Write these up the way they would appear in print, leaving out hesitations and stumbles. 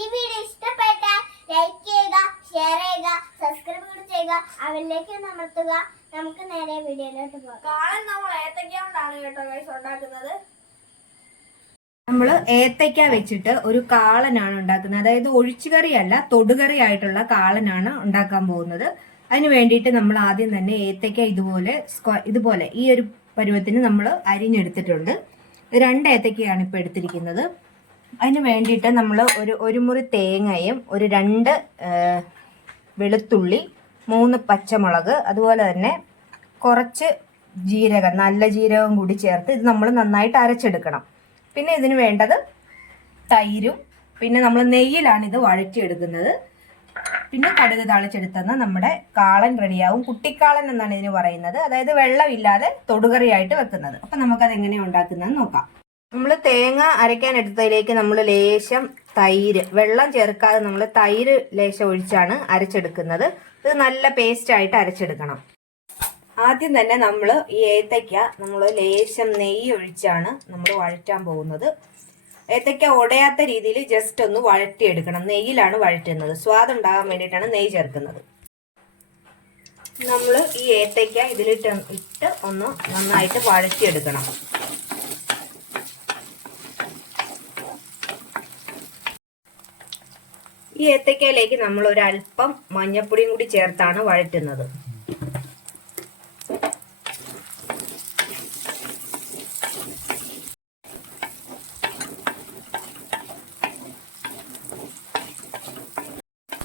ഈ വീഡിയോ ഇഷ്ടപ്പെട്ടാൽ ലൈക്ക് ചെയ്യുക, ഷെയർ ചെയ്യുക, സബ്സ്ക്രൈബ് ചെയ്യുക, അവരിലേക്ക് അമർത്തുക. നമുക്ക് നേരെ വീഡിയോയിലോട്ട് പോകാം. കാളൻ നമ്മൾ ഏത്തക്ക കൊണ്ടാണ് കേട്ടോ ഗൈസ് ഉണ്ടാക്കുന്നത്. നമ്മൾ ഏത്തയ്ക്ക വെച്ചിട്ട് ഒരു കാളനാണ് ഉണ്ടാക്കുന്നത്. അതായത് ഒഴിച്ചുകറിയല്ല, തൊടുകറി ആയിട്ടുള്ള കാളനാണ് ഉണ്ടാക്കാൻ പോകുന്നത്. അതിന് വേണ്ടിയിട്ട് നമ്മൾ ആദ്യം തന്നെ ഏത്തയ്ക്ക ഇതുപോലെ ഈ ഒരു പരുവത്തിന് നമ്മൾ അരിഞ്ഞെടുത്തിട്ടുണ്ട്. 2 ഏത്തയ്ക്കയാണ് ഇപ്പോൾ എടുത്തിരിക്കുന്നത്. അതിന് വേണ്ടിയിട്ട് നമ്മൾ ഒരു മുറി തേങ്ങയും 2 വെളുത്തുള്ളി, 3 പച്ചമുളക്, അതുപോലെ തന്നെ കുറച്ച് ജീരകം, നല്ല ജീരകം കൂടി ചേർത്ത് ഇത് നമ്മൾ നന്നായിട്ട് അരച്ചെടുക്കണം. പിന്നെ ഇതിന് വേണ്ടത് തൈരും, പിന്നെ നമ്മൾ നെയ്യിലാണ് ഇത് വഴറ്റിയെടുക്കുന്നത്. പിന്നെ കടുക് താളിച്ചെടുത്തുന്ന നമ്മുടെ കാളൻ റെഡിയാവും. കുട്ടിക്കാളൻ എന്നാണ് ഇതിന് പറയുന്നത്. അതായത് വെള്ളമില്ലാതെ തൊടുകറിയായിട്ട് വെക്കുന്നത്. അപ്പം നമുക്കത് എങ്ങനെയാണ് ഉണ്ടാക്കുന്നതെന്ന് നോക്കാം. നമ്മൾ തേങ്ങ അരയ്ക്കാൻ എടുത്തതിലേക്ക് നമ്മൾ ലേശം തൈര്, വെള്ളം ചേർക്കാതെ നമ്മൾ തൈര് ലേശം ഒഴിച്ചാണ് അരച്ചെടുക്കുന്നത്. ഇത് നല്ല പേസ്റ്റായിട്ട് അരച്ചെടുക്കണം. ആദ്യം തന്നെ നമ്മൾ ഈ ഏത്തയ്ക്ക നമ്മൾ ലേശം നെയ്യ് ഒഴിച്ചാണ് നമ്മൾ വഴറ്റാൻ പോകുന്നത്. ഏത്തയ്ക്ക ഉടയാത്ത രീതിയിൽ ജസ്റ്റ് ഒന്ന് വഴറ്റിയെടുക്കണം. നെയ്യിലാണ് വഴറ്റുന്നത്. സ്വാദ് ഉണ്ടാകാൻ വേണ്ടിയിട്ടാണ് നെയ്യ് ചേർക്കുന്നത്. നമ്മൾ ഈ ഏത്തയ്ക്ക ഇതിലിട്ട് ഒന്ന് നന്നായിട്ട് വഴറ്റിയെടുക്കണം. ഈ ഏത്തയ്ക്കയിലേക്ക് നമ്മൾ ഒരല്പം മഞ്ഞപ്പൊടിയും കൂടി ചേർത്താണ് വഴറ്റുന്നത്.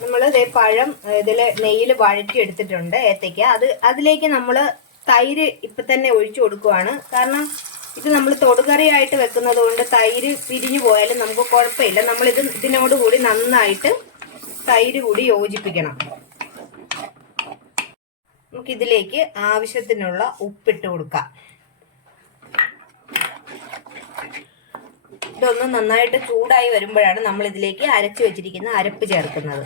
നമ്മൾ പഴം ഇതില് നെയ്യിൽ വഴറ്റി എടുത്തിട്ടുണ്ട് ഏത്തയ്ക്ക. അതിലേക്ക് നമ്മൾ തൈര് ഇപ്പൊ തന്നെ ഒഴിച്ചു കൊടുക്കുവാണ്. കാരണം ഇത് നമ്മൾ തൊടുകറിയായിട്ട് വെക്കുന്നത് കൊണ്ട് തൈര് പിരിഞ്ഞു പോയാലും നമുക്ക് കുഴപ്പമില്ല. നമ്മൾ ഇതിനോട് കൂടി നന്നായിട്ട് തൈര് കൂടി യോജിപ്പിക്കണം. നമുക്കിതിലേക്ക് ആവശ്യത്തിനുള്ള ഉപ്പിട്ട് കൊടുക്കാം. ഇതൊന്ന് നന്നായിട്ട് ചൂടായി വരുമ്പോഴാണ് നമ്മൾ ഇതിലേക്ക് അരച്ചു വെച്ചിരിക്കുന്ന അരപ്പ് ചേർക്കുന്നത്.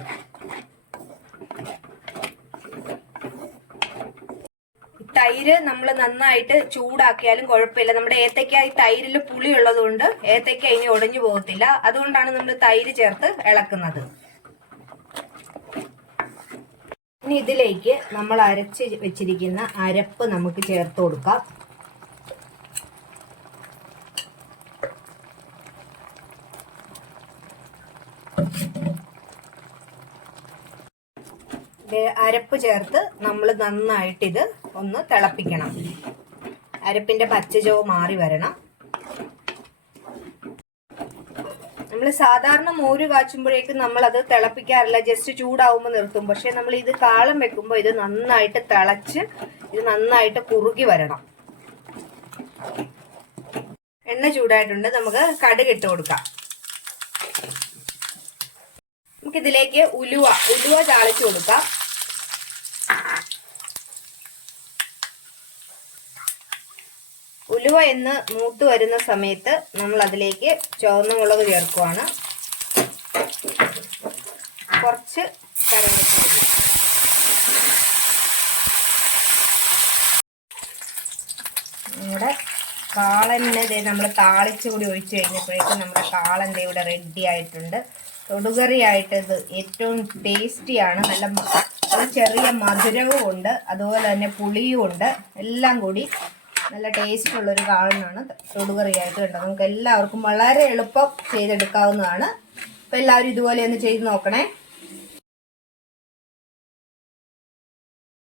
തൈര് നമ്മൾ നന്നായിട്ട് ചൂടാക്കിയാലും കുഴപ്പമില്ല. നമ്മുടെ ഏത്തയ്ക്ക ഈ തൈരിൽ പുളി ഉള്ളത് കൊണ്ട് ഏത്തയ്ക്ക ഇനി ഉടഞ്ഞു പോകത്തില്ല. അതുകൊണ്ടാണ് നമ്മൾ തൈര് ചേർത്ത് ഇളക്കുന്നത്. ഇനി ഇതിലേക്ക് നമ്മൾ അരച്ച് വെച്ചിരിക്കുന്ന അരപ്പ് നമുക്ക് ചേർത്ത് കൊടുക്കാം. അരപ്പ് ചേർത്ത് നമ്മൾ നന്നായിട്ട് ഇത് ഒന്ന് തിളപ്പിക്കണം. അരപ്പിന്റെ പച്ചചുവ മാറി വരണം. നമ്മൾ സാധാരണ മോര് കാച്ചുമ്പോഴേക്കും നമ്മൾ അത് തിളപ്പിക്കാറില്ല, ജസ്റ്റ് ചൂടാവുമ്പോൾ നിർത്തും. പക്ഷെ നമ്മൾ ഇത് കാളം വെക്കുമ്പോൾ ഇത് നന്നായിട്ട് തിളച്ച് ഇത് നന്നായിട്ട് കുറുകി വരണം. എണ്ണ ചൂടായിട്ടുണ്ട്. നമുക്ക് കടുക് ഇട്ട് കൊടുക്കാം. നമുക്കിതിലേക്ക് ഉലുവ ചാളിച്ചു കൊടുക്കാം. ഉലുവ എന്ന് മൂത്ത് വരുന്ന സമയത്ത് നമ്മൾ അതിലേക്ക് ചുവന്ന മുളക് ചേർക്കുവാണ്. കുറച്ച് കറിവേപ്പില. നമ്മുടെ കാളനെ നമ്മൾ താളിച്ചു കൂടി ഒഴിച്ചു കഴിഞ്ഞപ്പോഴേക്കും നമ്മുടെ കാളൻ്റെ ഇവിടെ റെഡി ആയിട്ടുണ്ട്. തൊടുകറിയായിട്ട് ഇത് ഏറ്റവും ടേസ്റ്റിയാണ്. നല്ല ചെറിയ മധുരവും ഉണ്ട്, അതുപോലെ തന്നെ പുളിയും ഉണ്ട്. എല്ലാം കൂടി നല്ല ടേസ്റ്റ് ഉള്ളൊരു കാളനാണ് തൊടുകറിയായിട്ട് കേട്ടോ. നമുക്ക് എല്ലാവർക്കും വളരെ എളുപ്പം ചെയ്തെടുക്കാവുന്നതാണ്. അപ്പോൾ എല്ലാവരും ഇതുപോലെ ഒന്ന് ചെയ്ത് നോക്കണേ.